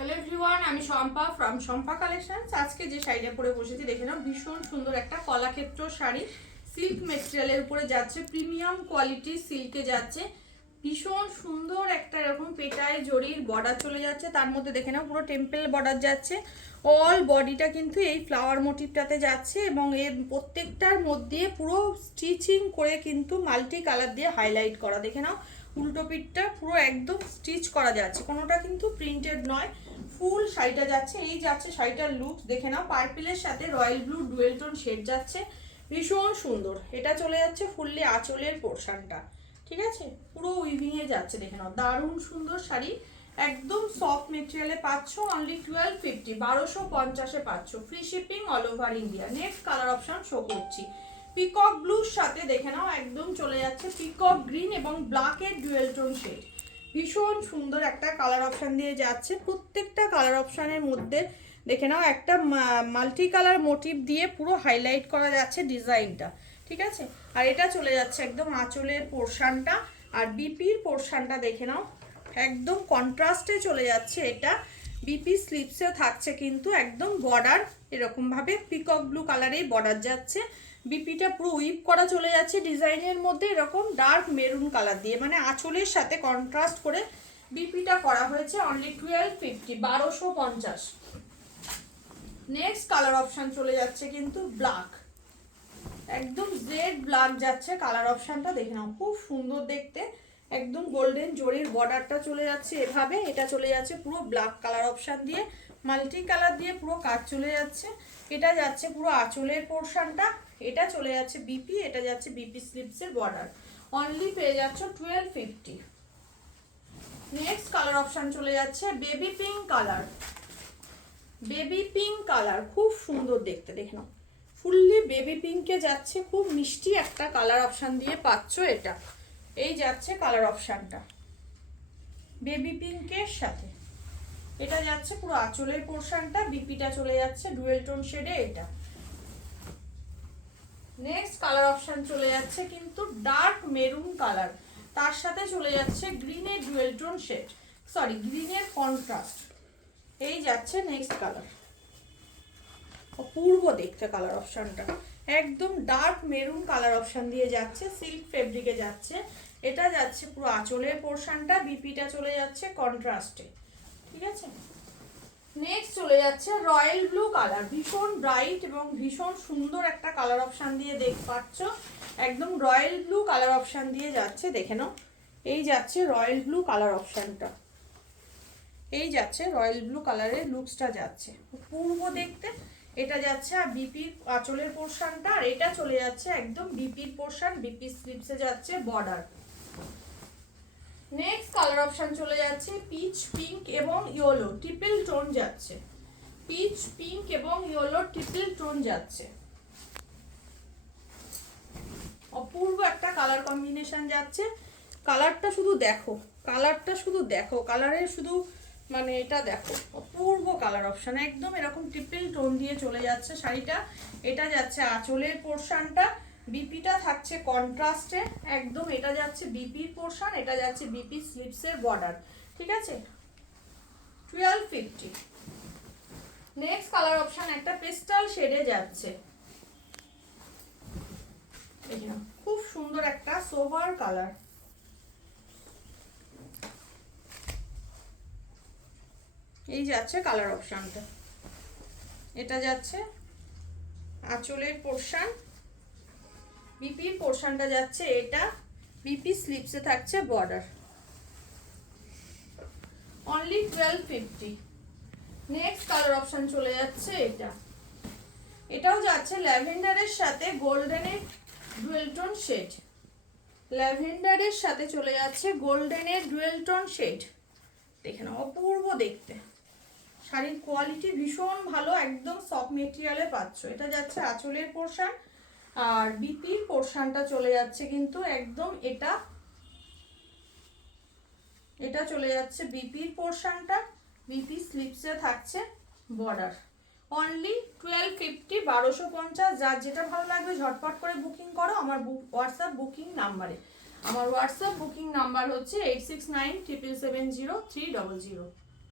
Hello everyone, আমি Shampa from Shampa collections. আজকে যে শাড়িটা পরে বসেছি দেখে নাও, ভীষণ সুন্দর একটা কলাক্ষেত্র শাড়ি। সিল্ক মেটেরিয়ালের উপরে যাচ্ছে, প্রিমিয়াম কোয়ালিটি সিল্কে যাচ্ছে। ভীষণ সুন্দর একটা এরকম পেটায় জরির বর্ডার চলে যাচ্ছে, তার মধ্যে দেখে নাও পুরো টেম্পল বর্ডার যাচ্ছে। অল বডিটা কিন্তু এই ফ্লাওয়ার মোটিভটাতে যাচ্ছে এবং এর প্রত্যেকটার মধ্যে পুরো স্টিচিং করে কিন্তু মাল্টি কালার দিয়ে হাইলাইট করা। দেখে নাও উল্টো পিঠটা পুরো একদম স্টিচ করা যাচ্ছে, কোনোটা কিন্তু প্রিন্টেড নয়। ফুল শাড়িটা যাচ্ছে, এই যাচ্ছে শাড়িটার লুক দেখে নাও। পার্পেলের সাথে royal blue dual tone shade যাচ্ছে, ভীষণ সুন্দর। এটা চলে যাচ্ছে ফুললি আঁচলের পোর্শনটা, ঠিক আছে, পুরো উইভিং এ যাচ্ছে। দেখে নাও দারুণ সুন্দর শাড়ি, একদম সফট মেটেরিয়ালে পাচ্ছ। অনলি 1250, 1250-এ পাচ্ছ, free shipping all over India. Next colour option show করছি, পিকক ব্লুর সাথে দেখে নাও একদম চলে যাচ্ছে পিকক গ্রিন এবং ব্ল্যাকের ডুয়েল টোন শেড। ভীষণ সুন্দর একটা কালার অপশান দিয়ে যাচ্ছে। প্রত্যেকটা কালার অপশানের মধ্যে দেখে নাও একটা মাল্টি কালার মোটিভ দিয়ে পুরো হাইলাইট করা যাচ্ছে ডিজাইনটা, ঠিক আছে। আর এটা চলে যাচ্ছে একদম আঁচলের পোর্শনটা, আর বিপির পোর্শনটা দেখে নাও একদম কন্ট্রাস্টে চলে যাচ্ছে। এটা বিপি স্লিপসে থাকছে কিন্তু একদম বর্ডার এরকমভাবে পিকক ব্লু কালারেই বর্ডার যাচ্ছে। বিপিটা পুরো উইপ করা চলে যাচ্ছে ডিজাইনের মধ্যে এরকম ডার্ক মেরুন কালার দিয়ে, মানে আঁচলের সাথে কন্ট্রাস্ট করে বিপিটা করা হয়েছে। অনলি 1250, 1250। নেক্সট কালার অপশন চলে যাচ্ছে কিন্তু ব্ল্যাক, একদম জেড ব্ল্যাক যাচ্ছে কালার অপশনটা। দেখে নাও খুব সুন্দর দেখতে, একদম গোল্ডেন জরির বর্ডারটা চলে যাচ্ছে এভাবে। এটা চলে যাচ্ছে পুরো ব্ল্যাক কালার অপশন দিয়ে, মাল্টি কালার দিয়ে পুরো কাজ চলে যাচ্ছে। এটা যাচ্ছে পুরো আঁচলের পোর্শনটা, এটা চলে যাচ্ছে বিপি, এটা যাচ্ছে বিপি স্লিপসের বর্ডার। অনলি পেয়ে যাচ্ছ 1250। নেক্সট কালার অপশন চলে যাচ্ছে baby pink colour. Baby pink colour খুব সুন্দর দেখতে, দেখে নাও ফুললি বেবি পিঙ্কে যাচ্ছে, খুব মিষ্টি একটা কালার অপশন দিয়ে পাচ্ছ। এটা এই যাচ্ছে কালার অপশনটা বেবি পিঙ্কের সাথে, এটা যাচ্ছে পুরো আঁচলের পোর্শনটা, বিপিটা চলে যাচ্ছে ডুয়েল টোন শেডে এটা। নেক্সট কালার অপশন চলে যাচ্ছে কিন্তু ডার্ক মেরুন কালার, তার সাথে চলে যাচ্ছে গ্রিনের ডুয়েল টোন শেড, সরি গ্রিনের কন্ট্রাস্ট। এই যাচ্ছে নেক্সট কালার, অপূর্ব দেখতে কালার অপশনটা, একদম ডার্ক মেরুন কালার অপশন দিয়ে যাচ্ছে, সিল্ক ফেব্রিকে যাচ্ছে। এটা যাচ্ছে পুরো আঁচলের পোর্শনটা, বিপিটা চলে যাচ্ছে কন্ট্রাস্টে, ঠিক আছে। নেক্সট চলে যাচ্ছে রয়্যাল ব্লু কালার, ভীষণ ব্রাইট এবং ভীষণ সুন্দর একটা কালার অপশন দিয়ে দেখতে পাচ্ছ, একদম রয়্যাল ব্লু কালার অপশন দিয়ে যাচ্ছে। দেখে নাও এই যাচ্ছে রয়্যাল ব্লু কালার অপশনটা, এই যাচ্ছে রয়্যাল ব্লু কালারের লুকসটা যাচ্ছে পূর্ব দেখতে। এটা যাচ্ছে আর বিপির আঁচলের পোর্শনটা, আর এটা চলে যাচ্ছে একদম বিপির পোর্শন, বিপি স্লিপসে যাচ্ছে বর্ডার। নেক্সট কালার অপশন চলে যাচ্ছে পিচ পিঙ্ক এবং ইয়েলো ট্রিপল টোন যাচ্ছে, পিচ পিঙ্ক এবং ইয়েলো ট্রিপল টোন যাচ্ছে। অপূর্ব একটা কালার কম্বিনেশন যাচ্ছে। কালারটা শুধু দেখো, কালারটা শুধু দেখো, কালারের শুধু মানে এটা দেখো, অপূর্ব কালার অপশন, একদম এরকম ট্রিপল টোন দিয়ে চলে যাচ্ছে শাড়িটা। এটা যাচ্ছে আঁচলের পোর্শনটা, বিপিটা থাকছে কন্ট্রাস্টে একদম, এটা যাচ্ছে বিপির পোর্শন, এটা যাচ্ছে বিপি স্লিপসের বর্ডার, ঠিক আছে। 1250। নেক্সট কালার অপশন একটা পেস্টাল শেডে যাচ্ছে, খুব সুন্দর একটা সোভার কালার। এই যাচ্ছে কালার অপশনটা, এটা যাচ্ছে আঁচলের পোর্শন, বিপির পোর্শনটা যাচ্ছে এটা, বিপি স্লিপসে থাকছে border. Only 1250। Next colour option চলে যাচ্ছে এটা, এটাও যাচ্ছে ল্যাভেন্ডারের সাথে গোল্ডেনের ডুয়েল টোন শেড, ল্যাভেন্ডারের সাথে চলে যাচ্ছে গোল্ডেনের ডুয়েল টোন শেড। দেখে নাও অপূর্ব দেখতে, শাড়ির কোয়ালিটি ভীষণ ভালো, একদম সফট মেটেরিয়ালে পাচ্ছ। এটা যাচ্ছে আঁচলের পোর্শন, আর বিপির পোর্শনটা চলে যাচ্ছে কিন্তু একদম এটা, এটা চলে যাচ্ছে বিপির পোর্শনটা, বিপি স্লিপসে থাকছে বর্ডার। অনলি 1250, 1250। যার যেটা ভালো লাগবে ঝটপট করে বুকিং করো আমার হোয়াটসঅ্যাপ বুকিং নাম্বারে। আমার হোয়াটসঅ্যাপ বুকিং নাম্বার হচ্ছে 8697770300।